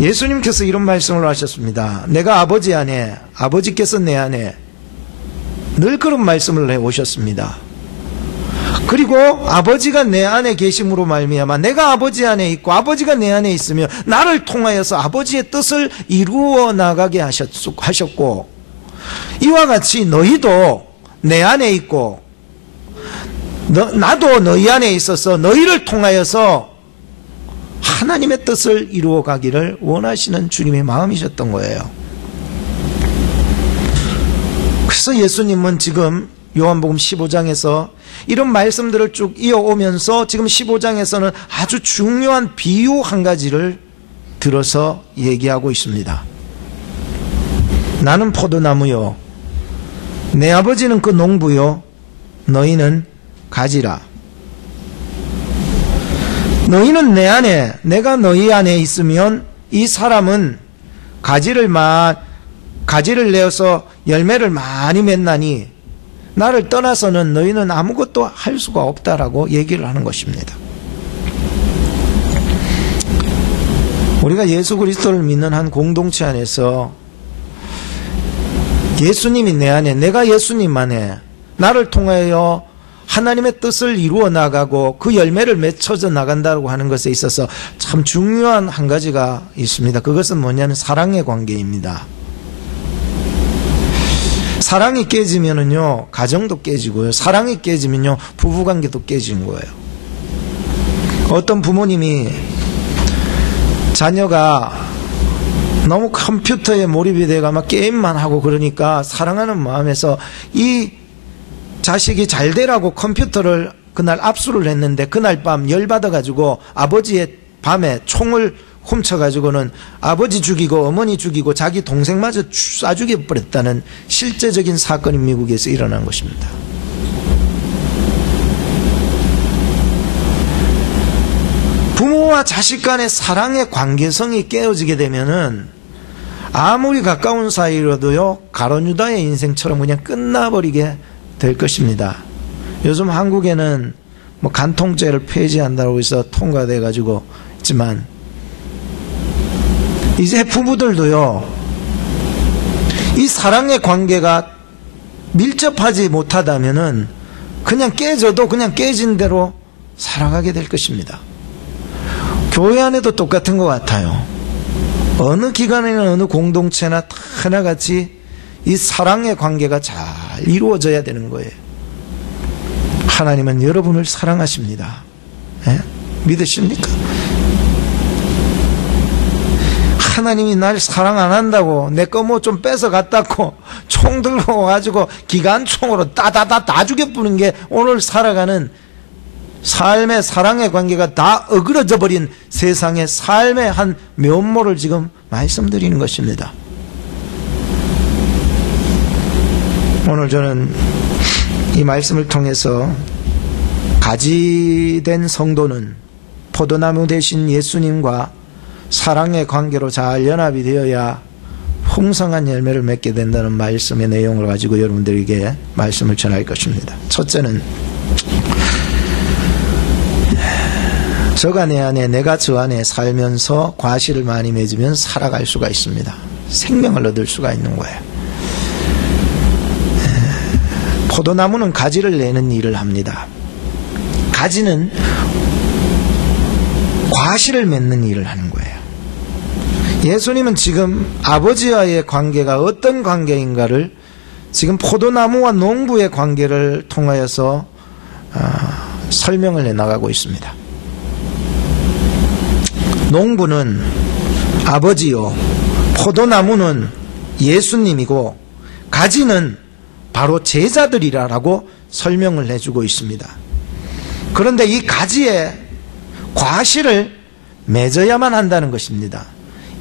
예수님께서 이런 말씀을 하셨습니다. 내가 아버지 안에, 아버지께서 내 안에 늘 그런 말씀을 해오셨습니다. 그리고 아버지가 내 안에 계심으로 말미암아 내가 아버지 안에 있고 아버지가 내 안에 있으며 나를 통하여서 아버지의 뜻을 이루어 나가게 하셨고, 이와 같이 너희도 내 안에 있고 나도 너희 안에 있어서 너희를 통하여서 하나님의 뜻을 이루어 가기를 원하시는 주님의 마음이셨던 거예요. 그래서 예수님은 지금 요한복음 15장에서 이런 말씀들을 쭉 이어오면서 지금 15장에서는 아주 중요한 비유 한 가지를 들어서 얘기하고 있습니다. 나는 포도나무요, 내 아버지는 그 농부요, 너희는 가지라. 너희는 내 안에, 내가 너희 안에 있으면 이 사람은 가지를 내어서 열매를 많이 맺나니 나를 떠나서는 너희는 아무것도 할 수가 없다라고 얘기를 하는 것입니다. 우리가 예수 그리스도를 믿는 한 공동체 안에서 예수님이 내 안에, 내가 예수님 안에, 나를 통하여 하나님의 뜻을 이루어 나가고 그 열매를 맺혀져 나간다고 하는 것에 있어서 참 중요한 한 가지가 있습니다. 그것은 뭐냐면 사랑의 관계입니다. 사랑이 깨지면은요, 가정도 깨지고요, 사랑이 깨지면요, 부부관계도 깨지는 거예요. 어떤 부모님이 자녀가 너무 컴퓨터에 몰입이 돼가 막 게임만 하고 그러니까 사랑하는 마음에서 이 자식이 잘 되라고 컴퓨터를 그날 압수를 했는데 그날 밤 열받아가지고 아버지의 밤에 총을 훔쳐가지고는 아버지 죽이고 어머니 죽이고 자기 동생마저 쏴 죽여버렸다는 실제적인 사건이 미국에서 일어난 것입니다. 부모와 자식 간의 사랑의 관계성이 깨어지게 되면은 아무리 가까운 사이로도요, 가론유다의 인생처럼 그냥 끝나버리게 될 것입니다. 요즘 한국에는 뭐 간통죄를 폐지한다고 해서 통과돼 가지고 있지만 이제 부부들도요, 이 사랑의 관계가 밀접하지 못하다면은 그냥 깨져도 그냥 깨진 대로 살아가게 될 것입니다. 교회 안에도 똑같은 것 같아요. 어느 기관이나 어느 공동체나 다 하나같이 이 사랑의 관계가 잘 이루어져야 되는 거예요. 하나님은 여러분을 사랑하십니다. 예? 믿으십니까? 하나님이 날 사랑 안 한다고 내 거 뭐 좀 뺏어 갔다고 총 들고 와가지고 기관총으로 따다다 다 죽여부는 게 오늘 살아가는 삶의 사랑의 관계가 다 어그러져 버린 세상의 삶의 한 면모를 지금 말씀드리는 것입니다. 오늘 저는 이 말씀을 통해서 가지된 성도는 포도나무 대신 예수님과 사랑의 관계로 잘 연합이 되어야 풍성한 열매를 맺게 된다는 말씀의 내용을 가지고 여러분들에게 말씀을 전할 것입니다. 첫째는 저가 내 안에 내가 저 안에 살면서 과실을 많이 맺으면 살아갈 수가 있습니다. 생명을 얻을 수가 있는 거예요. 포도나무는 가지를 내는 일을 합니다. 가지는 과실을 맺는 일을 하는 거예요. 예수님은 지금 아버지와의 관계가 어떤 관계인가를 지금 포도나무와 농부의 관계를 통하여서 설명을 해나가고 있습니다. 농부는 아버지요, 포도나무는 예수님이고 가지는 바로 제자들이라고 설명을 해주고 있습니다. 그런데 이 가지에 과실을 맺어야만 한다는 것입니다.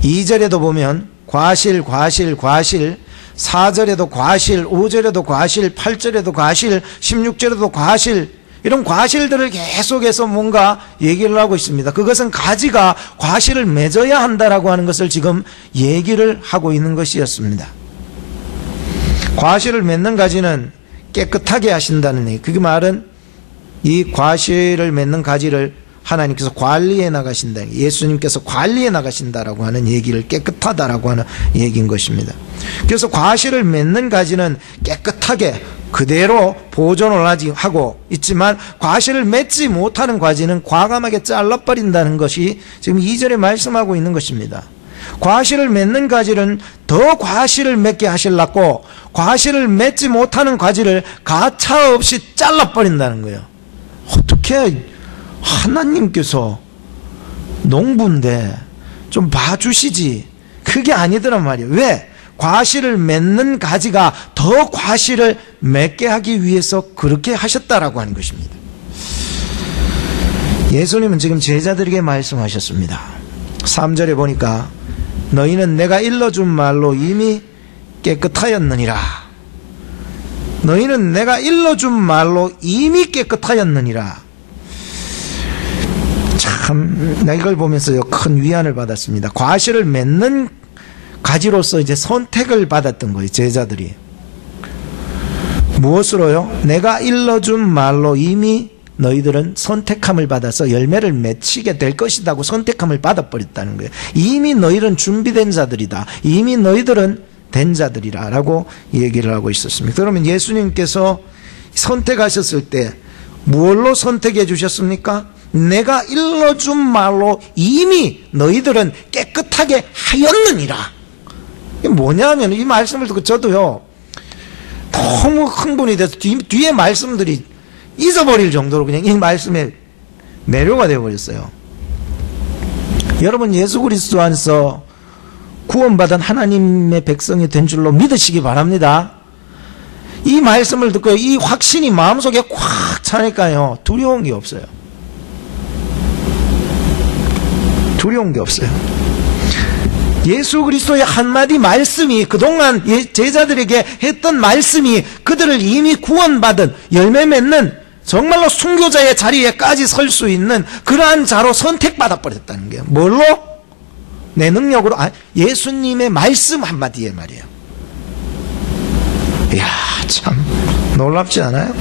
2절에도 보면 과실, 과실, 과실, 4절에도 과실, 5절에도 과실, 8절에도 과실, 16절에도 과실, 이런 과실들을 계속해서 뭔가 얘기를 하고 있습니다. 그것은 가지가 과실을 맺어야 한다라고 하는 것을 지금 얘기를 하고 있는 것이었습니다. 과실을 맺는 가지는 깨끗하게 하신다는 얘기. 그 말은 이 과실을 맺는 가지를 하나님께서 관리해 나가신다. 예수님께서 관리해 나가신다라고 하는 얘기를 깨끗하다라고 하는 얘기인 것입니다. 그래서 과실을 맺는 가지는 깨끗하게 그대로 보존을 하고 있지만 과실을 맺지 못하는 가지는 과감하게 잘라버린다는 것이 지금 2절에 말씀하고 있는 것입니다. 과실을 맺는 가지는 더 과실을 맺게 하시려고 과실을 맺지 못하는 가지를 가차 없이 잘라버린다는 거예요. 어떻게 하나님께서 농부인데 좀 봐주시지. 그게 아니더란 말이에요. 왜? 과실을 맺는 가지가 더 과실을 맺게 하기 위해서 그렇게 하셨다라고 하는 것입니다. 예수님은 지금 제자들에게 말씀하셨습니다. 3절에 보니까 너희는 내가 일러준 말로 이미 깨끗하였느니라. 너희는 내가 일러준 말로 이미 깨끗하였느니라. 참, 나 이걸 보면서 큰 위안을 받았습니다. 과실을 맺는 가지로서 이제 선택을 받았던 거예요, 제자들이. 무엇으로요? 내가 일러준 말로 이미 너희들은 선택함을 받아서 열매를 맺히게 될 것이라고 선택함을 받아버렸다는 거예요. 이미 너희들은 준비된 자들이다. 이미 너희들은 된 자들이라 라고 얘기를 하고 있었습니다. 그러면 예수님께서 선택하셨을 때 무엇로 선택해 주셨습니까? 내가 일러준 말로 이미 너희들은 깨끗하게 하였느니라. 이게 뭐냐면 이 말씀을 듣고 저도요 너무 흥분이 돼서 뒤에 말씀들이 잊어버릴 정도로 그냥 이 말씀에 매료가 되어버렸어요. 여러분, 예수 그리스도 안에서 구원받은 하나님의 백성이 된 줄로 믿으시기 바랍니다. 이 말씀을 듣고 이 확신이 마음속에 꽉 차니까요 두려운 게 없어요. 두려운 게 없어요. 예수 그리스도의 한마디 말씀이, 그동안 제자들에게 했던 말씀이 그들을 이미 구원받은, 열매 맺는 정말로 순교자의 자리에까지 설 수 있는 그러한 자로 선택받아 버렸다는 거예요. 뭘로? 내 능력으로? 예수님의 말씀 한마디에 말이에요. 이야, 참 놀랍지 않아요?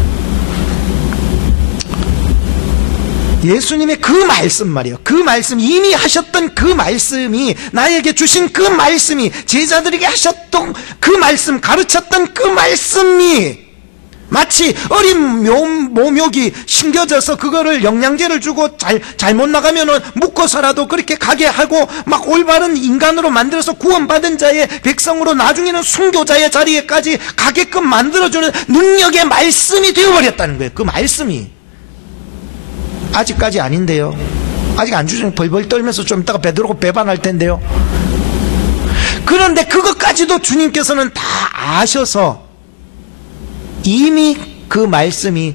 예수님의 그 말씀 말이에요. 그 말씀, 이미 하셨던 그 말씀이, 나에게 주신 그 말씀이, 제자들에게 하셨던 그 말씀, 가르쳤던 그 말씀이 마치 어린 모욕이 심겨져서 그거를 영양제를 주고 잘못 나가면은 묶어서라도 그렇게 가게 하고 막 올바른 인간으로 만들어서 구원받은 자의 백성으로 나중에는 순교자의 자리에까지 가게끔 만들어주는 능력의 말씀이 되어버렸다는 거예요. 그 말씀이. 아직까지 아닌데요. 아직 안 주시면 벌벌 떨면서 좀 이따가 베드로가 배반할 텐데요. 그런데 그것까지도 주님께서는 다 아셔서 이미 그 말씀이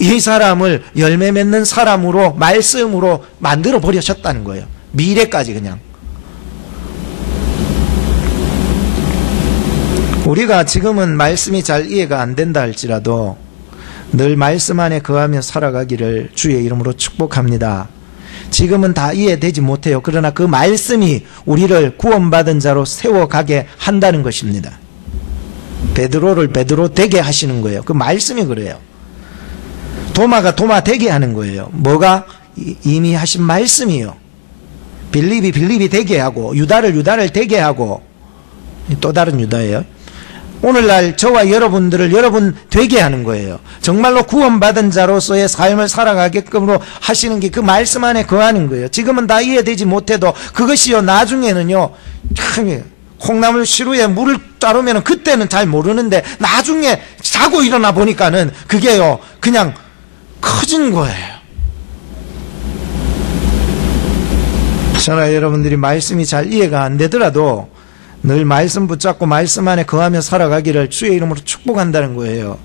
이 사람을 열매 맺는 사람으로, 말씀으로 만들어 버리셨다는 거예요. 미래까지 그냥. 우리가 지금은 말씀이 잘 이해가 안 된다 할지라도 늘 말씀 안에 거하며 살아가기를 주의 이름으로 축복합니다. 지금은 다 이해되지 못해요. 그러나 그 말씀이 우리를 구원받은 자로 세워가게 한다는 것입니다. 베드로를 베드로 되게 하시는 거예요. 그 말씀이 그래요. 도마가 도마 되게 하는 거예요. 뭐가? 이미 하신 말씀이요. 빌립이 빌립이 되게 하고, 유다를 유다를 되게 하고, 또 다른 유다예요. 오늘날 저와 여러분들을 여러분 되게 하는 거예요. 정말로 구원받은 자로서의 삶을 살아가게끔으로 하시는 게 그 말씀 안에 거하는 거예요. 지금은 다 이해되지 못해도 그것이요, 나중에는요, 참, 콩나물 시루에 물을 따르면 그때는 잘 모르는데 나중에 자고 일어나 보니까는 그게요, 그냥 커진 거예요. 저나 여러분들이 말씀이 잘 이해가 안 되더라도 늘 말씀 붙잡고 말씀 안에 거하며 살아가기를 주의 이름으로 축복한다는 거예요.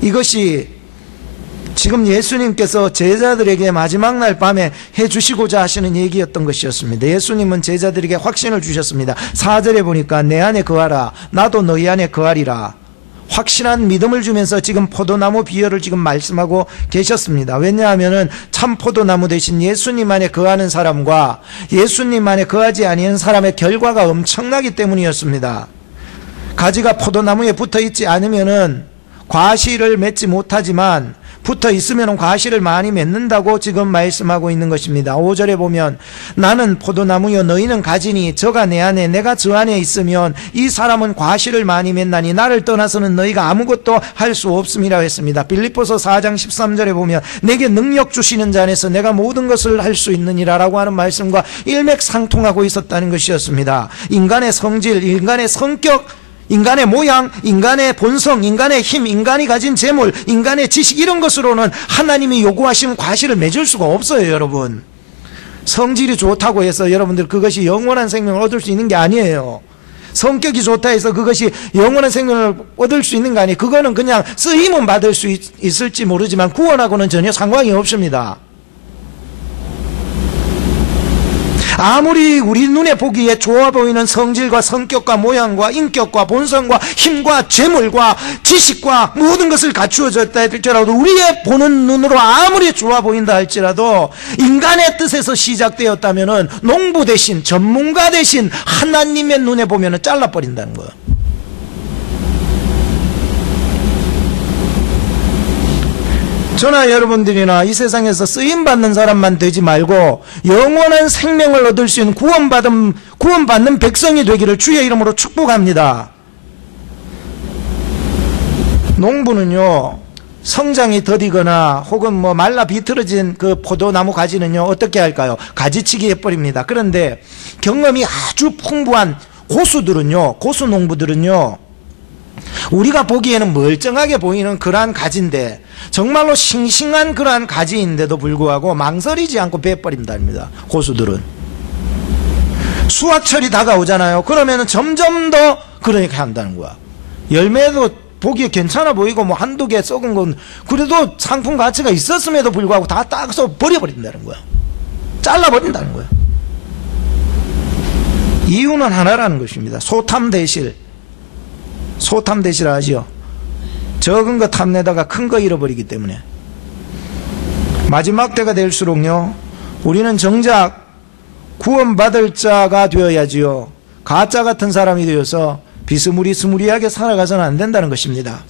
이것이 지금 예수님께서 제자들에게 마지막 날 밤에 해주시고자 하시는 얘기였던 것이었습니다. 예수님은 제자들에게 확신을 주셨습니다. 4절에 보니까 내 안에 거하라, 나도 너희 안에 거하리라. 확신한 믿음을 주면서 지금 포도나무 비유를 지금 말씀하고 계셨습니다. 왜냐하면 참 포도나무 대신 예수님 안에 거하는 사람과 예수님 안에 거하지 아니하는 사람의 결과가 엄청나기 때문이었습니다. 가지가 포도나무에 붙어 있지 않으면은 과실을 맺지 못하지만 붙어 있으면 과실을 많이 맺는다고 지금 말씀하고 있는 것입니다. 5절에 보면 나는 포도나무요 너희는 가지니 저가 내 안에 내가 저 안에 있으면 이 사람은 과실을 많이 맺나니 나를 떠나서는 너희가 아무것도 할 수 없음이라 했습니다. 빌립보서 4장 13절에 보면 내게 능력 주시는 자 안에서 내가 모든 것을 할 수 있느니라 라고 하는 말씀과 일맥상통하고 있었다는 것이었습니다. 인간의 성질, 인간의 성격, 인간의 모양, 인간의 본성, 인간의 힘, 인간이 가진 재물, 인간의 지식 이런 것으로는 하나님이 요구하신 과실을 맺을 수가 없어요. 여러분, 성질이 좋다고 해서 여러분들 그것이 영원한 생명을 얻을 수 있는 게 아니에요. 성격이 좋다 해서 그것이 영원한 생명을 얻을 수 있는 거 아니에요. 그거는 그냥 쓰임은 받을 수 있을지 모르지만 구원하고는 전혀 상관이 없습니다. 아무리 우리 눈에 보기에 좋아 보이는 성질과 성격과 모양과 인격과 본성과 힘과 재물과 지식과 모든 것을 갖추어졌다 할지라도 우리의 보는 눈으로 아무리 좋아 보인다 할지라도 인간의 뜻에서 시작되었다면 농부 대신 전문가 대신 하나님의 눈에 보면 잘라버린다는 거예요. 저나 여러분들이나 이 세상에서 쓰임받는 사람만 되지 말고 영원한 생명을 얻을 수 있는 구원받는 백성이 되기를 주의 이름으로 축복합니다. 농부는요, 성장이 더디거나 혹은 말라 비틀어진 그 포도나무 가지는요, 어떻게 할까요? 가지치기 해버립니다. 그런데 경험이 아주 풍부한 고수 농부들은요, 우리가 보기에는 멀쩡하게 보이는 그러한 가지인데 정말로 싱싱한 그러한 가지인데도 불구하고 망설이지 않고 베어버린답니다. 고수들은 수확철이 다가오잖아요. 그러면 점점 더 그렇게 한다는 거야. 열매도 보기에 괜찮아 보이고 한두 개 썩은 건 그래도 상품 가치가 있었음에도 불구하고 다 따서 버려버린다는 거야. 잘라버린다는 거야. 이유는 하나라는 것입니다. 소탐대실 아시죠? 적은 거 탐내다가 큰 거 잃어버리기 때문에. 마지막 때가 될수록요, 우리는 정작 구원받을 자가 되어야지요, 가짜 같은 사람이 되어서 비스무리하게 살아가서는 안 된다는 것입니다.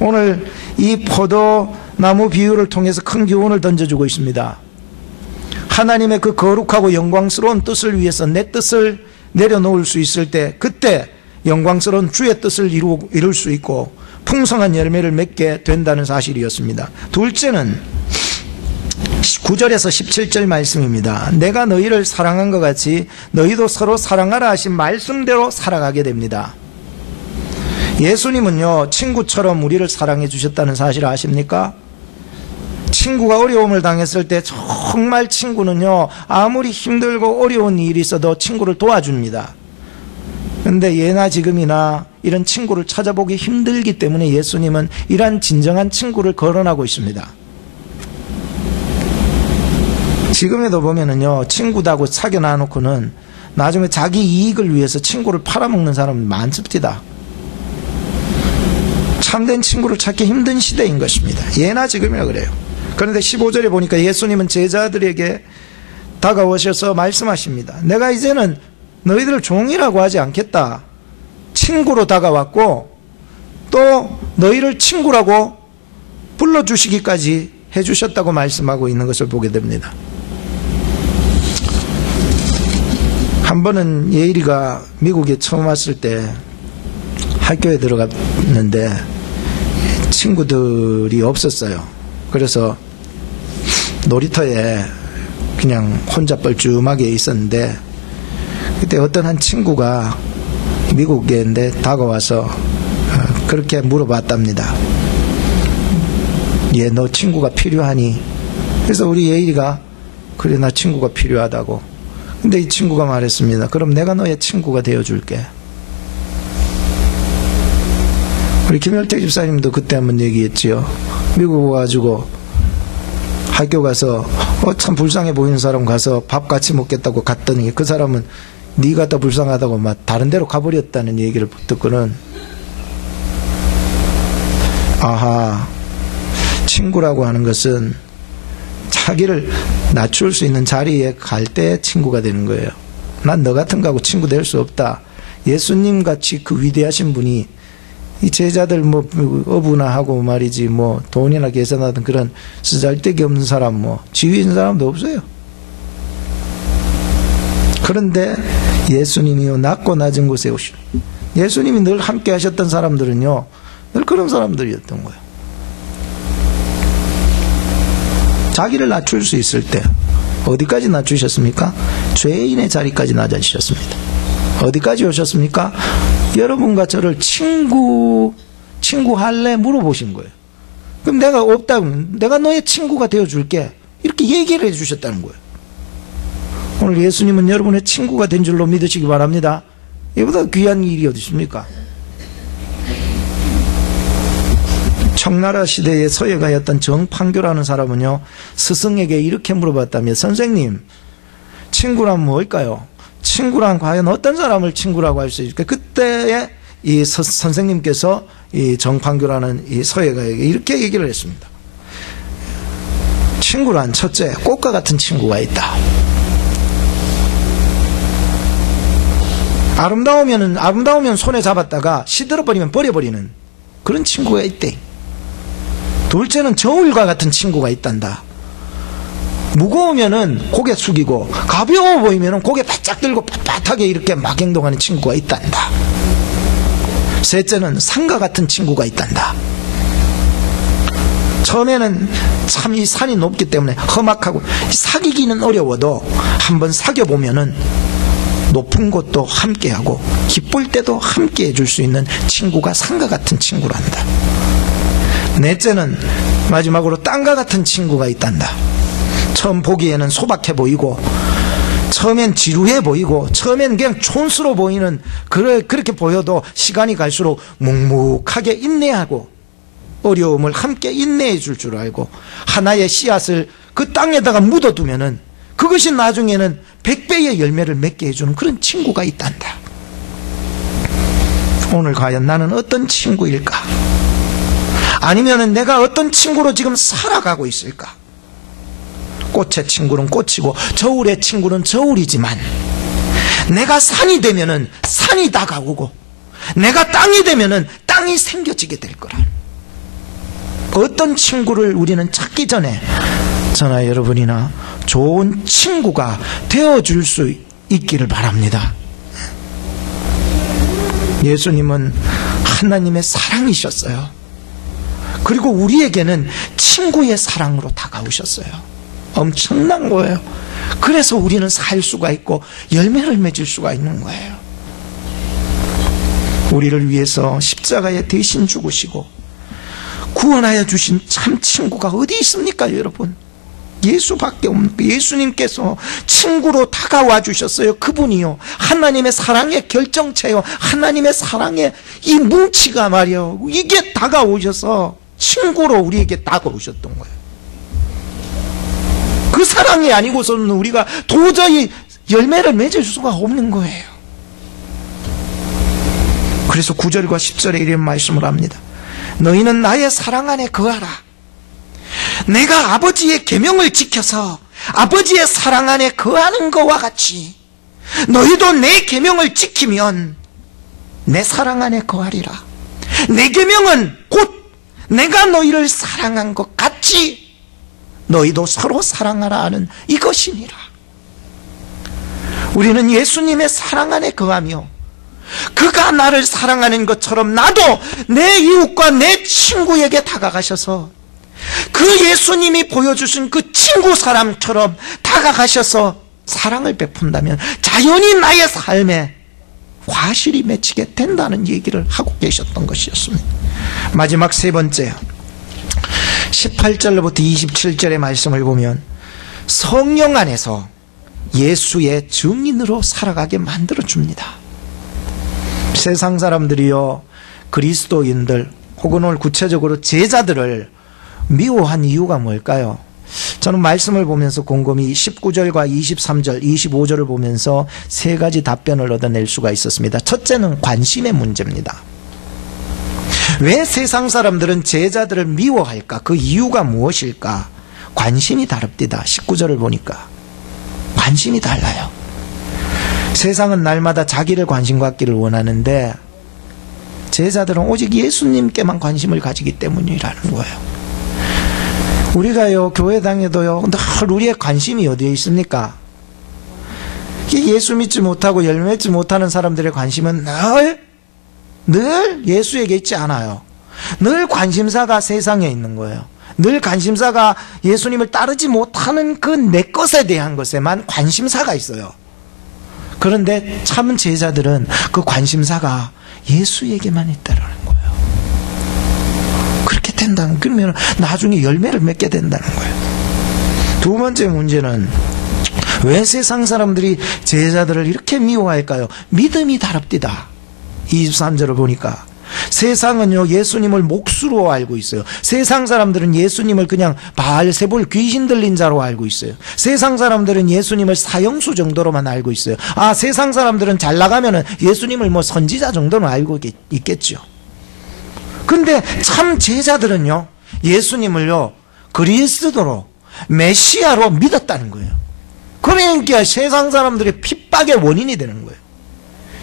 오늘 이 포도나무 비유를 통해서 큰 교훈을 던져주고 있습니다. 하나님의 그 거룩하고 영광스러운 뜻을 위해서 내 뜻을 내려놓을 수 있을 때, 그때 영광스러운 주의 뜻을 이룰 수 있고 풍성한 열매를 맺게 된다는 사실이었습니다. 둘째는 9절에서 17절 말씀입니다. 내가 너희를 사랑한 것 같이 너희도 서로 사랑하라 하신 말씀대로 살아가게 됩니다. 예수님은요, 친구처럼 우리를 사랑해 주셨다는 사실 아십니까? 친구가 어려움을 당했을 때 정말 친구는요, 아무리 힘들고 어려운 일이 있어도 친구를 도와줍니다. 그런데 예나 지금이나 이런 친구를 찾아보기 힘들기 때문에 예수님은 이러한 진정한 친구를 거론하고 있습니다. 지금에도 보면은요, 친구다고 사귀어 놔놓고는 나중에 자기 이익을 위해서 친구를 팔아먹는 사람은 많습니다. 참된 친구를 찾기 힘든 시대인 것입니다. 예나 지금이나 그래요. 그런데 15절에 보니까 예수님은 제자들에게 다가오셔서 말씀하십니다. 내가 이제는 너희들을 종이라고 하지 않겠다. 친구로 다가왔고 또 너희를 친구라고 불러주시기까지 해주셨다고 말씀하고 있는 것을 보게 됩니다. 한 번은 예일이가 미국에 처음 왔을 때 학교에 들어갔는데 친구들이 없었어요. 그래서 놀이터에 그냥 혼자 뻘쭘하게 있었는데 그때 어떤 한 친구가 미국에인데 다가와서 그렇게 물어봤답니다. 얘 너 친구가 필요하니? 그래서 우리 예일이가 그래 나 친구가 필요하다고. 근데 이 친구가 말했습니다. 그럼 내가 너의 친구가 되어줄게. 우리 김열택 집사님도 그때 한번 얘기했지요. 미국 와가지고 학교 가서 참 불쌍해 보이는 사람 가서 밥 같이 먹겠다고 갔더니 그 사람은 네가 더 불쌍하다고 막 다른 데로 가버렸다는 얘기를 듣고는 아하, 친구라고 하는 것은 자기를 낮출 수 있는 자리에 갈 때 친구가 되는 거예요. 난 너 같은 거하고 친구 될 수 없다. 예수님 같이 그 위대하신 분이 이 제자들 뭐 어부나 하고 말이지 뭐 돈이나 계산하던 그런 쓰잘데기 없는 사람 뭐 지위 있는 사람도 없어요. 그런데 예수님이요 낮고 낮은 곳에 오시는, 예수님이 늘 함께 하셨던 사람들은요 늘 그런 사람들이었던 거예요. 자기를 낮출 수 있을 때 어디까지 낮추셨습니까? 죄인의 자리까지 낮아지셨습니다. 어디까지 오셨습니까? 여러분과 저를 친구 할래? 물어보신 거예요. 그럼 내가 없다면 내가 너의 친구가 되어줄게, 이렇게 얘기를 해주셨다는 거예요. 오늘 예수님은 여러분의 친구가 된 줄로 믿으시기 바랍니다. 이보다 귀한 일이 어디 있습니까? 청나라 시대의 서예가였던 정판교라는 사람은요 스승에게 이렇게 물어봤다며, 선생님, 친구란 뭘까요? 친구란 과연 어떤 사람을 친구라고 할 수 있을까요? 그때에 이 선생님께서 이 정판교라는 이 서예가에게 이렇게 얘기를 했습니다. 친구란 첫째, 꽃과 같은 친구가 있다. 아름다우면 손에 잡았다가 시들어버리면 버려버리는 그런 친구가 있대. 둘째는 저울과 같은 친구가 있단다. 무거우면은 고개 숙이고 가벼워 보이면은 고개 바짝 들고 빳빳하게 이렇게 막 행동하는 친구가 있단다. 셋째는 산과 같은 친구가 있단다. 처음에는 참 이 산이 높기 때문에 험악하고 사귀기는 어려워도 한번 사귀어보면은 높은 곳도 함께하고 기쁠 때도 함께 해줄 수 있는 친구가 산과 같은 친구란다. 넷째는 마지막으로 땅과 같은 친구가 있단다. 처음 보기에는 소박해 보이고 처음엔 지루해 보이고 처음엔 그냥 촌스러워 보이는 그렇게 보여도 시간이 갈수록 묵묵하게 인내하고 어려움을 함께 인내해 줄 알고 하나의 씨앗을 그 땅에다가 묻어두면은 그것이 나중에는 100배의 열매를 맺게 해주는 그런 친구가 있단다. 오늘 과연 나는 어떤 친구일까? 아니면 내가 어떤 친구로 지금 살아가고 있을까? 꽃의 친구는 꽃이고 저울의 친구는 저울이지만 내가 산이 되면은 산이 다가오고 내가 땅이 되면은 땅이 생겨지게 될 거라. 어떤 친구를 우리는 찾기 전에 저나 여러분이나 좋은 친구가 되어줄 수 있기를 바랍니다. 예수님은 하나님의 사랑이셨어요. 그리고 우리에게는 친구의 사랑으로 다가오셨어요. 엄청난 거예요. 그래서 우리는 살 수가 있고 열매를 맺을 수가 있는 거예요. 우리를 위해서 십자가에 대신 죽으시고 구원하여 주신 참 친구가 어디 있습니까, 여러분? 예수밖에 없는 거예요. 예수님께서 친구로 다가와 주셨어요. 그분이요, 하나님의 사랑의 결정체요, 하나님의 사랑의 이 뭉치가 말이요, 이게 다가오셔서 친구로 우리에게 다가오셨던 거예요. 그 사랑이 아니고서는 우리가 도저히 열매를 맺을 수가 없는 거예요. 그래서 9절과 10절에 이런 말씀을 합니다. 너희는 나의 사랑 안에 거하라. 내가 아버지의 계명을 지켜서 아버지의 사랑 안에 거하는 것과 같이 너희도 내 계명을 지키면 내 사랑 안에 거하리라. 내 계명은 곧 내가 너희를 사랑한 것 같이 너희도 서로 사랑하라 하는 이것이니라. 우리는 예수님의 사랑 안에 거하며 그가 나를 사랑하는 것처럼 나도 내 이웃과 내 친구에게 다가가셔서 그 예수님이 보여주신 그 친구 사람처럼 다가가셔서 사랑을 베푼다면 자연히 나의 삶에 과실이 맺히게 된다는 얘기를 하고 계셨던 것이었습니다. 마지막 세 번째, 18절로부터 27절의 말씀을 보면 성령 안에서 예수의 증인으로 살아가게 만들어줍니다. 세상 사람들이요, 그리스도인들 혹은 오늘 구체적으로 제자들을 미워한 이유가 뭘까요? 저는 말씀을 보면서 곰곰이 19절과 23절, 25절을 보면서 세 가지 답변을 얻어낼 수가 있었습니다. 첫째는 관심의 문제입니다. 왜 세상 사람들은 제자들을 미워할까? 그 이유가 무엇일까? 관심이 다릅니다. 19절을 보니까 관심이 달라요. 세상은 날마다 자기를 관심받기를 원하는데 제자들은 오직 예수님께만 관심을 가지기 때문이라는 거예요. 우리가요, 교회당에도요, 늘 우리의 관심이 어디에 있습니까? 예수 믿지 못하고 열매 맺지 못하는 사람들의 관심은 늘 예수에게 있지 않아요. 늘 관심사가 세상에 있는 거예요. 늘 관심사가 예수님을 따르지 못하는 그 내 것에 대한 것에만 관심사가 있어요. 그런데 참 제자들은 그 관심사가 예수에게만 있다는 거예요. 그렇게 된다면, 그러면 나중에 열매를 맺게 된다는 거예요. 두 번째 문제는 왜 세상 사람들이 제자들을 이렇게 미워할까요? 믿음이 다릅디다. 23절을 보니까 세상은요, 예수님을 목수로 알고 있어요. 세상 사람들은 예수님을 그냥 바알세불 귀신 들린 자로 알고 있어요. 세상 사람들은 예수님을 사형수 정도로만 알고 있어요. 세상 사람들은 잘 나가면은 예수님을 뭐 선지자 정도는 알고 있겠죠. 근데 참 제자들은요, 예수님을요, 그리스도로, 메시아로 믿었다는 거예요. 그러니까 세상 사람들의 핍박의 원인이 되는 거예요.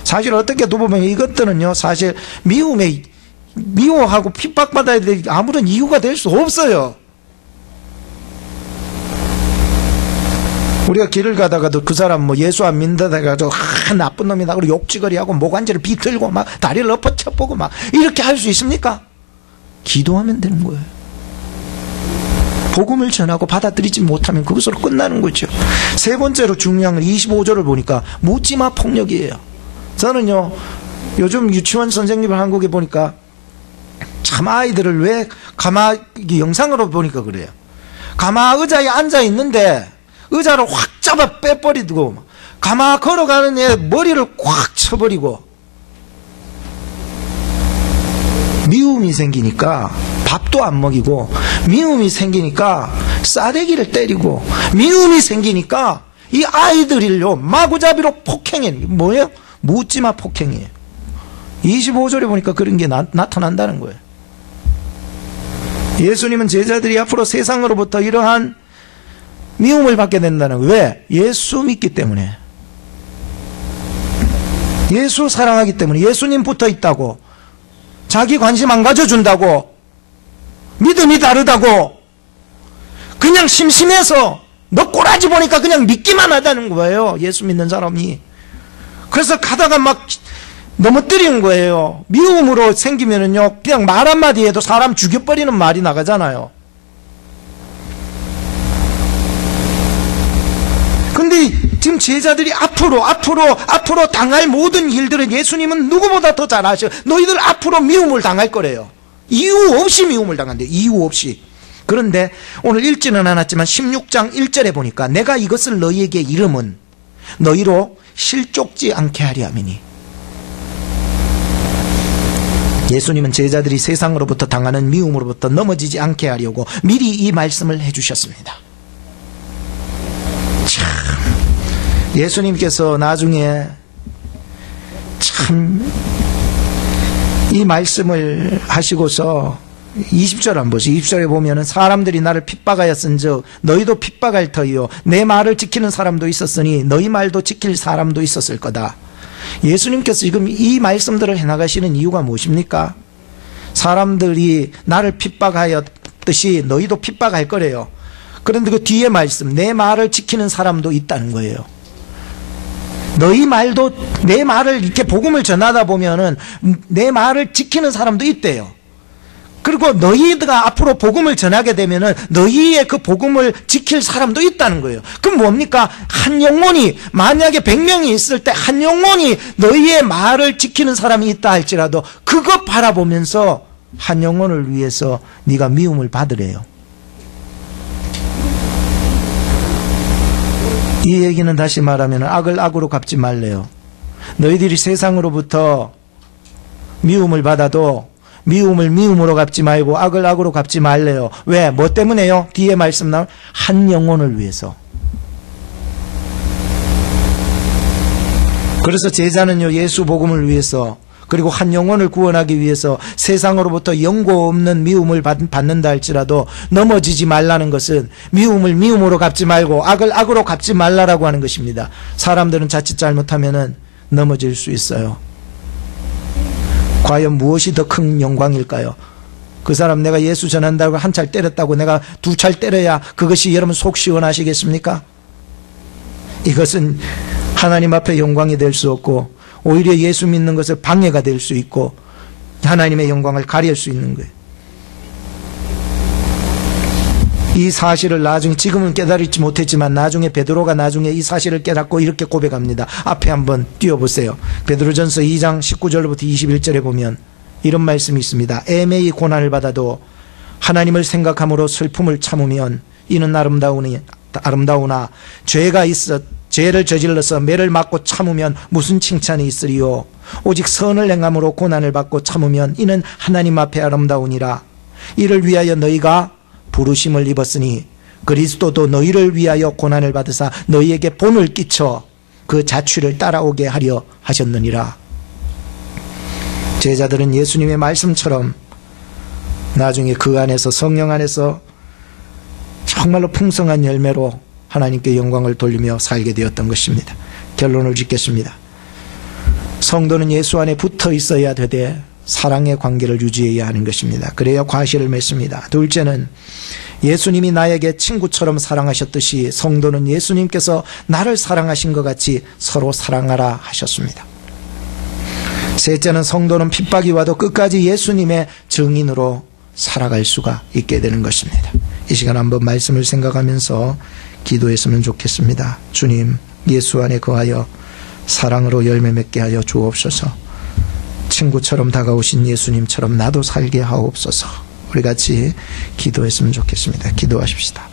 사실 어떻게 보면 이것들은요, 사실 미워하고 핍박받아야 될 아무런 이유가 될 수 없어요. 우리가 길을 가다가도 그 사람 뭐 예수 안 믿는다 해가지고 나쁜 놈이다 그리고 욕지거리하고 모관지를 비틀고 막 다리를 엎어쳐보고 막 이렇게 할 수 있습니까? 기도하면 되는 거예요. 복음을 전하고 받아들이지 못하면 그것으로 끝나는 거죠. 세 번째로 중요한 건 25절을 보니까 묻지마 폭력이에요. 저는요, 요즘 유치원 선생님을 한국에 보니까 참 아이들을 왜 영상으로 보니까 그래요. 가마 의자에 앉아 있는데 의자를 확 잡아 빼버리고 가마 걸어가는 애 머리를 꽉 쳐버리고 미움이 생기니까 밥도 안 먹이고, 미움이 생기니까 싸대기를 때리고, 미움이 생기니까 이 아이들을요 마구잡이로 폭행해. 뭐예요? 묻지마 폭행이에요. 25절에 보니까 그런 게 나타난다는 거예요. 예수님은 제자들이 앞으로 세상으로부터 이러한 미움을 받게 된다는 거예요. 왜? 예수 믿기 때문에. 예수 사랑하기 때문에. 예수님 붙어 있다고, 자기 관심 안 가져준다고, 믿음이 다르다고, 그냥 심심해서 너 꼬라지 보니까 그냥 믿기만 하다는 거예요, 예수 믿는 사람이. 그래서 가다가 막 넘어뜨리는 거예요. 미움으로 생기면은요, 그냥 말 한마디 해도 사람 죽여버리는 말이 나가잖아요. 근데 지금 제자들이 앞으로 당할 모든 일들은 예수님은 누구보다 더 잘 아셔. 너희들 앞으로 미움을 당할 거래요. 이유 없이 미움을 당한대요. 이유 없이. 그런데 오늘 읽지는 않았지만 16장 1절에 보니까 내가 이것을 너희에게 이름은 너희로 실족지 않게 하려 함이니. 예수님은 제자들이 세상으로부터 당하는 미움으로부터 넘어지지 않게 하려고 미리 이 말씀을 해주셨습니다. 참, 예수님께서 나중에 참 이 말씀을 하시고서 20절 한번 보시죠. 20절에 보면은 사람들이 나를 핍박하였은즉 너희도 핍박할 터이요 내 말을 지키는 사람도 있었으니 너희 말도 지킬 사람도 있었을 거다. 예수님께서 지금 이 말씀들을 해나가시는 이유가 무엇입니까? 사람들이 나를 핍박하였듯이 너희도 핍박할 거래요. 그런데 그 뒤에 말씀, 내 말을 지키는 사람도 있다는 거예요. 너희 말도, 내 말을 이렇게 복음을 전하다 보면은 내 말을 지키는 사람도 있대요. 그리고 너희가 앞으로 복음을 전하게 되면은 너희의 그 복음을 지킬 사람도 있다는 거예요. 그럼 뭡니까? 한 영혼이, 만약에 100명이 있을 때 한 영혼이 너희의 말을 지키는 사람이 있다 할지라도 그것 바라보면서 한 영혼을 위해서 네가 미움을 받으래요. 이 얘기는 다시 말하면 악을 악으로 갚지 말래요. 너희들이 세상으로부터 미움을 받아도 미움을 미움으로 갚지 말고 악을 악으로 갚지 말래요. 왜? 뭐 때문에요? 뒤에 말씀 나온 한 영혼을 위해서. 그래서 제자는요, 예수 복음을 위해서, 그리고 한 영혼을 구원하기 위해서 세상으로부터 연고 없는 미움을 받는다 할지라도 넘어지지 말라는 것은 미움을 미움으로 갚지 말고 악을 악으로 갚지 말라라고 하는 것입니다. 사람들은 자칫 잘못하면은 넘어질 수 있어요. 과연 무엇이 더 큰 영광일까요? 그 사람 내가 예수 전한다고 한 찰 때렸다고 내가 두 찰 때려야 그것이 여러분 속 시원하시겠습니까? 이것은 하나님 앞에 영광이 될 수 없고 오히려 예수 믿는 것을 방해가 될 수 있고 하나님의 영광을 가릴 수 있는 거예요. 이 사실을 나중에, 지금은 깨달지 못했지만 나중에 베드로가 나중에 이 사실을 깨닫고 이렇게 고백합니다. 앞에 한번 띄워보세요. 베드로전서 2장 19절부터 21절에 보면 이런 말씀이 있습니다. 애매히 고난을 받아도 하나님을 생각함으로 슬픔을 참으면 이는 아름다우나 죄를 저질러서 매를 맞고 참으면 무슨 칭찬이 있으리요. 오직 선을 행함으로 고난을 받고 참으면 이는 하나님 앞에 아름다우니라. 이를 위하여 너희가 부르심을 입었으니 그리스도도 너희를 위하여 고난을 받으사 너희에게 본을 끼쳐 그 자취를 따라오게 하려 하셨느니라. 제자들은 예수님의 말씀처럼 나중에 그 안에서, 성령 안에서 정말로 풍성한 열매로 하나님께 영광을 돌리며 살게 되었던 것입니다. 결론을 짓겠습니다. 성도는 예수 안에 붙어 있어야 되되 사랑의 관계를 유지해야 하는 것입니다. 그래야 과실을 맺습니다. 둘째는 예수님이 나에게 친구처럼 사랑하셨듯이 성도는 예수님께서 나를 사랑하신 것 같이 서로 사랑하라 하셨습니다. 셋째는 성도는 핍박이 와도 끝까지 예수님의 증인으로 살아갈 수가 있게 되는 것입니다. 이 시간 한번 말씀을 생각하면서 기도했으면 좋겠습니다. 주님, 예수 안에 거하여 사랑으로 열매 맺게 하여 주옵소서. 친구처럼 다가오신 예수님처럼 나도 살게 하옵소서. 우리 같이 기도했으면 좋겠습니다. 기도하십시다.